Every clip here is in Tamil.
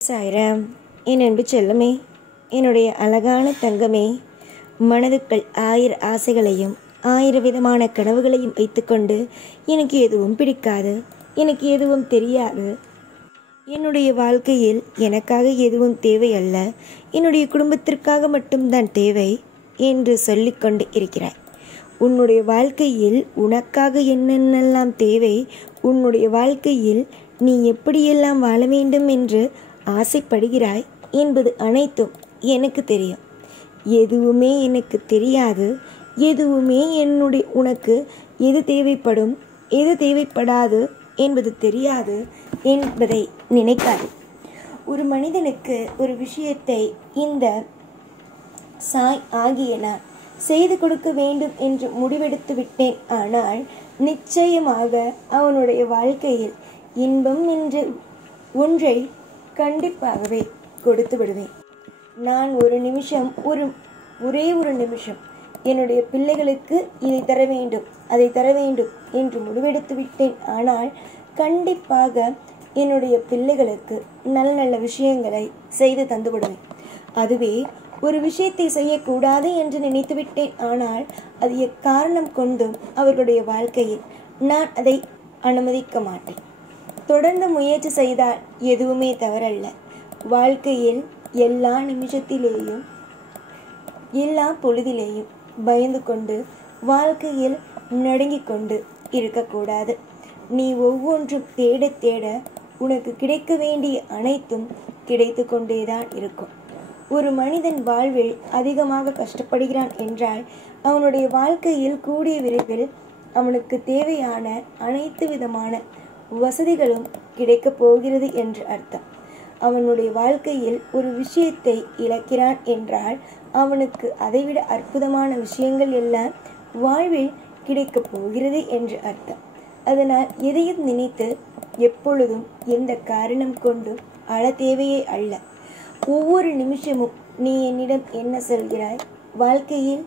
சாய்ராம், என் அன்பு செல்லமே, என்னுடைய அழகான தங்கமே, மனதுக்குள் 1000 ஆசைகளையும் 1000 விதமான கனவுகளையும் வைத்துக்கொண்டு எனக்கு எதுவும் பிடிக்காது, எனக்கு எதுவும் தெரியாது, என்னுடைய வாழ்க்கையில் எனக்காக எதுவும் தேவையல்ல, என்னுடைய குடும்பத்திற்காக மட்டும்தான் தேவை என்று சொல்லிக்கொண்டு இருக்கிறாய். உன்னுடைய வாழ்க்கையில் உனக்காக என்னென்னலாம் தேவை, உன்னுடைய வாழ்க்கையில் நீ எப்படியெல்லாம் வாழ வேண்டும் என்று ஆசைப்படுகிறாய் என்பது அனைத்தும் எனக்கு தெரியும். எதுவுமே எனக்கு தெரியாது, எதுவுமே உனக்கு எது தேவைப்படும் எது தேவைப்படாது என்பது தெரியாது என்பதை நினைக்காது. ஒரு மனிதனுக்கு ஒரு விஷயத்தை இந்த சாய் ஆகிய நான் செய்து கொடுக்க வேண்டும் என்று முடிவெடுத்து விட்டேன். ஆனால் நிச்சயமாக அவனுடைய வாழ்க்கையில் இன்பம் என்று ஒன்றை கண்டிப்பாகவே கொடுத்து விடுவேன். நான் ஒரே ஒரு நிமிஷம் என்னுடைய பிள்ளைகளுக்கு இதை தர வேண்டும் அதை தர வேண்டும் என்று முடிவெடுத்து விட்டேன். ஆனால் கண்டிப்பாக என்னுடைய பிள்ளைகளுக்கு நல்ல நல்ல விஷயங்களை செய்து தந்து விடுவேன். அதுவே ஒரு விஷயத்தை செய்யக்கூடாது என்று நினைத்து விட்டேன். ஆனால் அது எக்காரணம் கொண்டும் அவர்களுடைய வாழ்க்கையில் நான் அதை அனுமதிக்க மாட்டேன். தொடர்ந்து முயற்சி செய்தால் எதுவுமே தவறல்ல. வாழ்க்கையில் எல்லா நிமிஷத்திலேயும் எல்லா பொழுதிலேயும் பயந்து கொண்டு வாழ்க்கையில் நடுங்கிக் கொண்டு இருக்கக்கூடாது. நீ ஒவ்வொன்றும் தேட தேட உனக்கு கிடைக்க வேண்டிய அனைத்தும் கிடைத்து கொண்டேதான் இருக்கும். ஒரு மனிதன் வாழ்வில் அதிகமாக கஷ்டப்படுகிறான் என்றால் அவனுடைய வாழ்க்கையில் கூடிய விரைவில் அவனுக்கு தேவையான அனைத்து விதமான வசதிகளும் கிடைக்கப் போகிறது என்று அர்த்தம். அவனுடைய வாழ்க்கையில் ஒரு விஷயத்தை இழக்கிறான் என்றால் அவனுக்கு அதைவிட அற்புதமான விஷயங்கள் எல்லாம் வாழ்வில் கிடைக்கப் போகிறது என்று அர்த்தம். அதனால் எதையும் நினைத்து எப்பொழுதும் எந்த காரணம் கொண்டும் அழ தேவையே அல்ல. ஒவ்வொரு நிமிஷமும் நீ என்னிடம் என்ன சொல்கிறாய்? வாழ்க்கையில்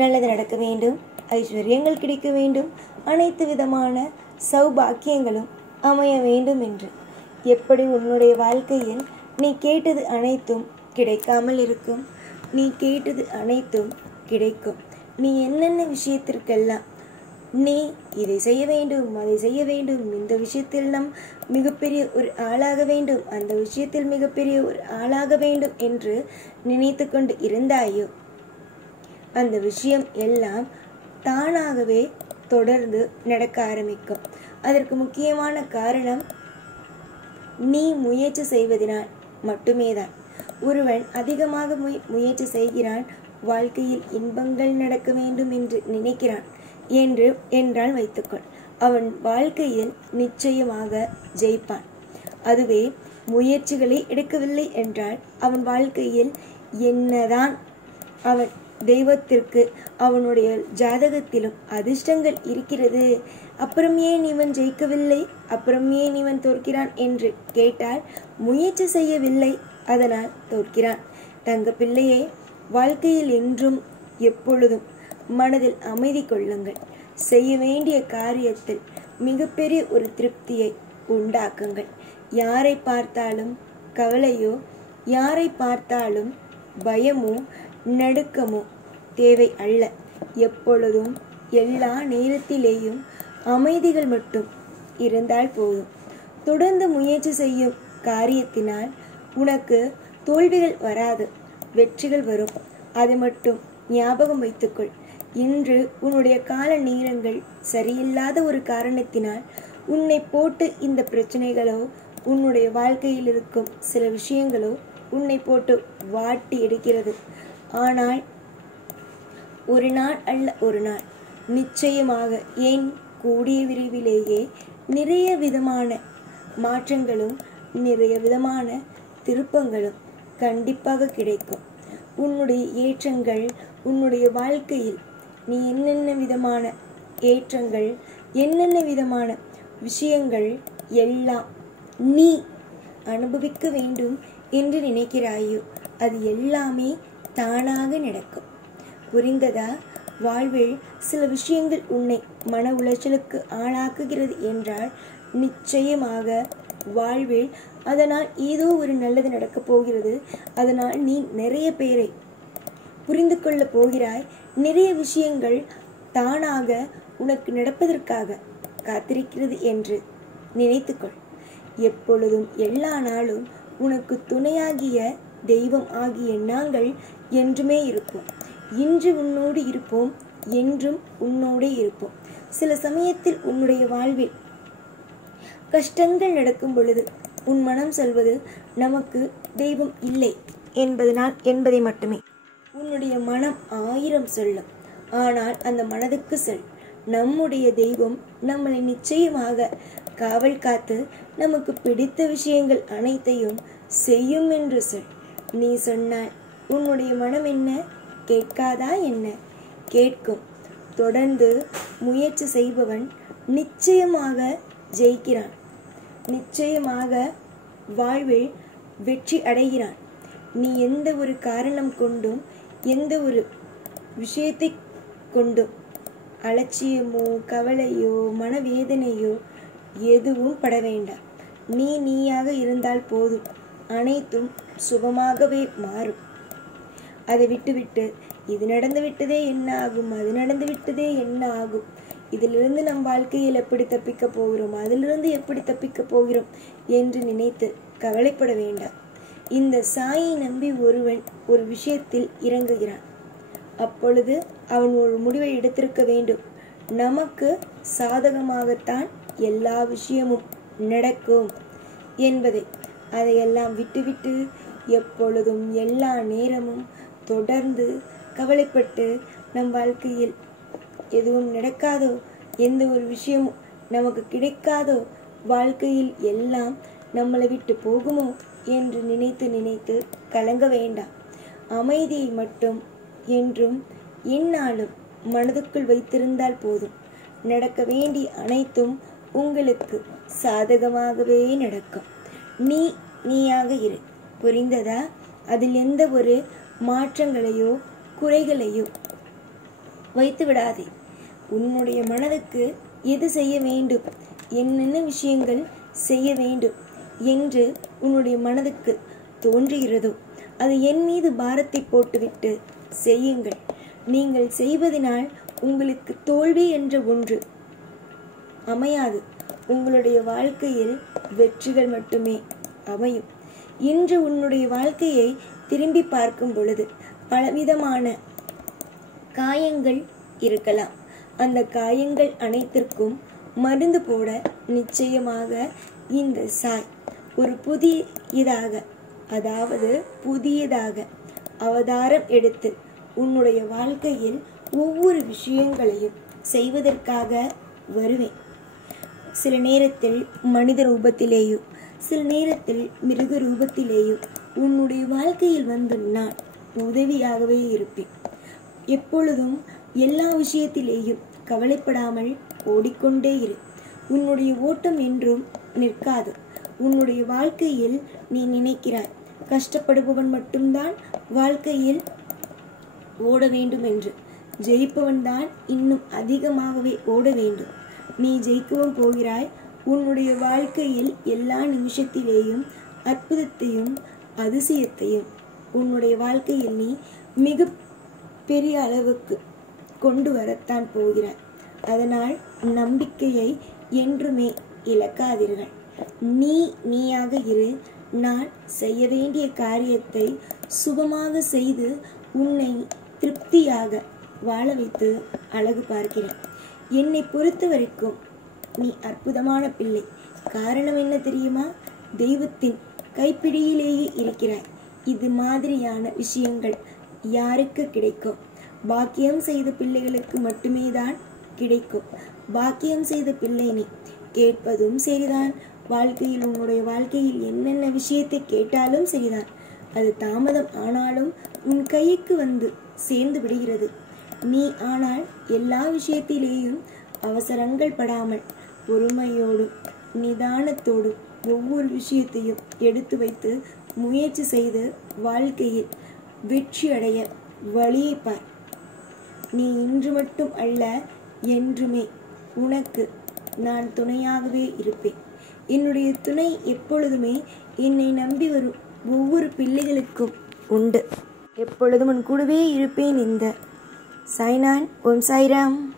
நல்லது நடக்க வேண்டும், ஐஸ்வர்யங்கள் கிடைக்க வேண்டும், அனைத்து விதமான சௌபாக்கியங்களும் அமைய வேண்டும் என்று. எப்படி உன்னுடைய வாழ்க்கையில் நீ கேட்டது அனைத்தும் கிடைக்காமல் இருக்கும்? நீ கேட்டது அனைத்தும் கிடைக்கும். நீ என்னென்ன விஷயத்திற்கெல்லாம் நீ இதை செய்ய வேண்டும் அதை செய்ய வேண்டும், இந்த விஷயத்தில் நாம் மிகப்பெரிய ஒரு ஆளாக வேண்டும், அந்த விஷயத்தில் மிகப்பெரிய ஒரு ஆளாக வேண்டும் என்று நினைத்து கொண்டு இருந்தாயோ அந்த விஷயம் எல்லாம் தானாகவே தொடர்ந்து நடக்க ஆரம்பிக்கும். அதற்கு முக்கியமான காரணம் நீ முயற்சி செய்வதனால் மட்டுமே தான். ஒருவன் அதிகமாக முயற்சி செய்கிறான், வாழ்க்கையில் இன்பங்கள் நடக்க வேண்டும் என்று நினைக்கிறான் என்றால் வைத்துக்கொள், அவன் வாழ்க்கையில் நிச்சயமாக ஜெயிப்பான். அதுவே முயற்சிகளை எடுக்கவில்லை என்றால் அவன் வாழ்க்கையில் என்னதான் அவன் தெய்வத்திற்கு அவனுடைய ஜாதகத்திலும் அதிர்ஷ்டங்கள் இருக்கிறது, அப்புறம் ஏன் இவன் ஜெயிக்கவில்லை, அப்புறம் ஏன் இவன் தோற்கிறான் என்று கேட்டால் முயற்சி செய்யவில்லை, அதனால் தோற்கிறான். தங்க பிள்ளையே, வாழ்க்கையில் என்றும் எப்பொழுதும் மனதில் அமைதி கொள்ளுங்கள். செய்ய வேண்டிய காரியத்தில் மிகப்பெரிய ஒரு திருப்தியை உண்டாக்குங்கள். யாரை பார்த்தாலும் கவலையோ, யாரை பார்த்தாலும் பயமோ நடுக்கமோ தேவை அல்ல. எப்பொழுதும் எல்லா நேரத்திலேயும் அமைதிகள் மட்டும் இருந்தால் போதும். தொடர்ந்து முயற்சி செய்யும் காரியத்தினால் உனக்கு தோல்விகள் வராது, வெற்றிகள் வரும். அது மட்டும் ஞாபகம் வைத்துக்கொள். இன்று உன்னுடைய கால நேரங்கள் சரியில்லாத ஒரு காரணத்தினால் உன்னை போட்டு இந்த பிரச்சனைகளோ, உன்னுடைய வாழ்க்கையில் இருக்கும் சில விஷயங்களோ உன்னை போட்டு வாட்டி எடுக்கிறது. ஆனால் ஒரு நாள் அல்ல ஒரு நாள் நிச்சயமாக ஏன் கூடிய விரைவிலேயே நிறைய விதமான மாற்றங்களும் நிறைய விதமான திருப்பங்களும் கண்டிப்பாக கிடைக்கும். உன்னுடைய ஏற்றங்கள், உன்னுடைய வாழ்க்கையில் நீ என்னென்ன விதமான ஏற்றங்கள், என்னென்ன விதமான விஷயங்கள் எல்லாம் நீ அனுபவிக்க வேண்டும் என்று நினைக்கிறாயோ அது எல்லாமே தானாக நடக்கும். புரிந்ததா? வாழ்வில் சில விஷயங்கள் உன்னை மன உளைச்சலுக்கு ஆளாக்குகிறது என்றால் நிச்சயமாக வாழ்வில் அதனால் ஏதோ ஒரு நல்லது நடக்கப் போகிறது. அதனால் நீ நிறைய பேரை புரிந்து கொள்ள போகிறாய். நிறைய விஷயங்கள் தானாக உனக்கு நடப்பதற்காக காத்திருக்கிறது என்று நினைத்துக்கொள். எப்பொழுதும் எல்லா நாளும் உனக்கு துணையாகிய தெய்வம் ஆகிய நாங்கள் என்றுமே இருப்போம். இன்று உன்னோடு இருப்போம், என்றும் உன்னோடே இருப்போம். சில சமயத்தில் உன்னுடைய வாழ்வில் கஷ்டங்கள் நடக்கும் பொழுது உன் மனம் சொல்வது நமக்கு தெய்வம் இல்லை என்பதை மட்டுமே. உன்னுடைய மனம் 1000 சொல்லும். ஆனால் அந்த மனதுக்கு சொல், நம்முடைய தெய்வம் நம்மளை நிச்சயமாக காவல் காத்து நமக்கு பிடித்த விஷயங்கள் அனைத்தையும் செய்யும் என்று சொல். நீ சொன்னால் உன்னுடைய மனம் என்ன கேட்காதா என்ன? கேட்கும். தொடர்ந்து முயற்சி செய்பவன் நிச்சயமாக ஜெயிக்கிறான். நிச்சயமாக வாழ்வில் வெற்றி அடைகிறான். நீ எந்த ஒரு காரணம் கொண்டும் எந்த ஒரு விஷயத்தை கொண்டும் அலட்சியமோ கவலையோ மனவேதனையோ எதுவும் பட வேண்டாம். நீயாக இருந்தால் போதும், அனைத்தும் சுபமாகவே மாறும். அதை விட்டுவிட்டு இது நடந்து விட்டதே என்ன ஆகும், அது நடந்து விட்டதே என்ன ஆகும், இதிலிருந்து நம் வாழ்க்கையில் எப்படி தப்பிக்க போகிறோம், அதிலிருந்து எப்படி தப்பிக்க போகிறோம் என்று நினைத்து கவலைப்பட வேண்டாம். இந்த சாயை நம்பி ஒருவன் ஒரு விஷயத்தில் இறங்குகிறான். அப்பொழுது அவன் ஒரு முடிவை எடுத்திருக்க வேண்டும். நமக்கு சாதகமாகத்தான் எல்லா விஷயமும் நடக்கும் என்பதை. அதையெல்லாம் விட்டுவிட்டு எப்பொழுதும் எல்லா நேரமும் தொடர்ந்து கவலைப்பட்டு நம் வாழ்க்கையில் எதுவும் நடக்காதோ, எந்த ஒரு விஷயமும் நமக்கு கிடைக்காதோ, வாழ்க்கையில் எல்லாம் நம்மளை விட்டு போகுமோ என்று நினைத்து கலங்க வேண்டாம். அமைதியை மட்டும் என்றும் எந்நாளும் மனதுக்குள் வைத்திருந்தால் போதும். நடக்க வேண்டிய அனைத்தும் உங்களுக்கு சாதகமாகவே நடக்கும். நீயாக இரு. புரிந்ததா? அதில் எந்த ஒரு மாற்றங்களையோ குறைகளையோ வைத்து விடாதே. உன்னுடைய மனதுக்கு எது செய்ய வேண்டும், என்னென்ன விஷயங்கள் செய்ய வேண்டும் என்று உன்னுடைய மனதுக்கு தோன்றுகிறதோ அது என் மீது பாரத்தை போட்டுவிட்டு செய்யுங்கள். நீங்கள் செய்வதனால் உங்களுக்கு தோல்வி என்ற ஒன்று அமையாது. உங்களுடைய வாழ்க்கையில் வெற்றிகள் மட்டுமே அமையும். இன்று உன்னுடைய வாழ்க்கையை திரும்பி பார்க்கும் பொழுது பலவிதமான காயங்கள் இருக்கலாம். அந்த காயங்கள் அனைத்திற்கும் மருந்து போட நிச்சயமாக இந்த சாய் ஒரு புதியதாக அவதாரம் எடுத்து உன்னுடைய வாழ்க்கையில் ஒவ்வொரு விஷயங்களையும் செய்வதற்காக வருவேன். சில நேரத்தில் மனித ரூபத்திலேயோ, சில நேரத்தில் மிருக ரூபத்திலேயோ உன்னுடைய வாழ்க்கையில் வந்து நான் உதவியாகவே இருப்பேன். எப்பொழுதும் எல்லா விஷயத்திலேயும் கவலைப்படாமல் ஓடிக்கொண்டே இரு. உன்னுடைய ஓட்டம் என்றும் நிற்காது. உன்னுடைய வாழ்க்கையில் நீ நினைக்கிறாய் கஷ்டப்படுபவன் மட்டும்தான் வாழ்க்கையில் ஓட வேண்டும் என்று. ஜெயிப்பவன் தான் இன்னும் அதிகமாகவே ஓட வேண்டும். நீ ஜெயிக்கவும் போகிறாய். உன்னுடைய வாழ்க்கையில் எல்லா நிமிஷத்திலேயும் அற்புதத்தையும் அதிசயத்தையும் உன்னுடைய வாழ்க்கையில் நீ மிக பெரிய அளவுக்கு கொண்டு வரத்தான் போகிறாய். அதனால் நம்பிக்கையை என்றுமே இழக்காதீர்கள். நீயாக இரு. நான் செய்ய வேண்டிய காரியத்தை சுபமாக செய்து உன்னை திருப்தியாக வாழ வைத்து அழகு பார்க்கிறேன். என்னை பொறுத்த வரைக்கும் நீ அற்புதமான பிள்ளை. காரணம் என்ன தெரியுமா? தெய்வத்தின் கைப்பிடியிலேயே இருக்கிறாய். இது மாதிரியான விஷயங்கள் யாருக்கு கிடைக்கும்? பாக்கியம் செய்த பிள்ளைகளுக்கு மட்டுமே தான் கிடைக்கும். பாக்கியம் செய்த பிள்ளை நீ. கேட்பதும் சரிதான். வாழ்க்கையில் உன்னுடைய வாழ்க்கையில் என்னென்ன விஷயத்தை கேட்டாலும் சரிதான். அது தாமதம் ஆனாலும் உன் கைக்கு வந்து சேர்ந்து விடுகிறது. நீ ஆனால் எல்லா விஷயத்திலேயும் அவசரங்கள் படாமல் பொறுமையோடும் நிதானத்தோடும் ஒவ்வொரு விஷயத்தையும் எடுத்து வைத்து முயற்சி செய்து வாழ்க்கையில் வெற்றி அடைய வழியை பார். நீ இன்று மட்டும் அல்ல, என்றுமே உனக்கு நான் துணையாகவே இருப்பேன். என்னுடைய துணை எப்பொழுதுமே என்னை நம்பி வரும் ஒவ்வொரு பிள்ளைகளுக்கும் உண்டு. எப்பொழுதும் உன் கூடவே இருப்பேன். இந்த சாய்நான். ஓம் சாய்ராம்.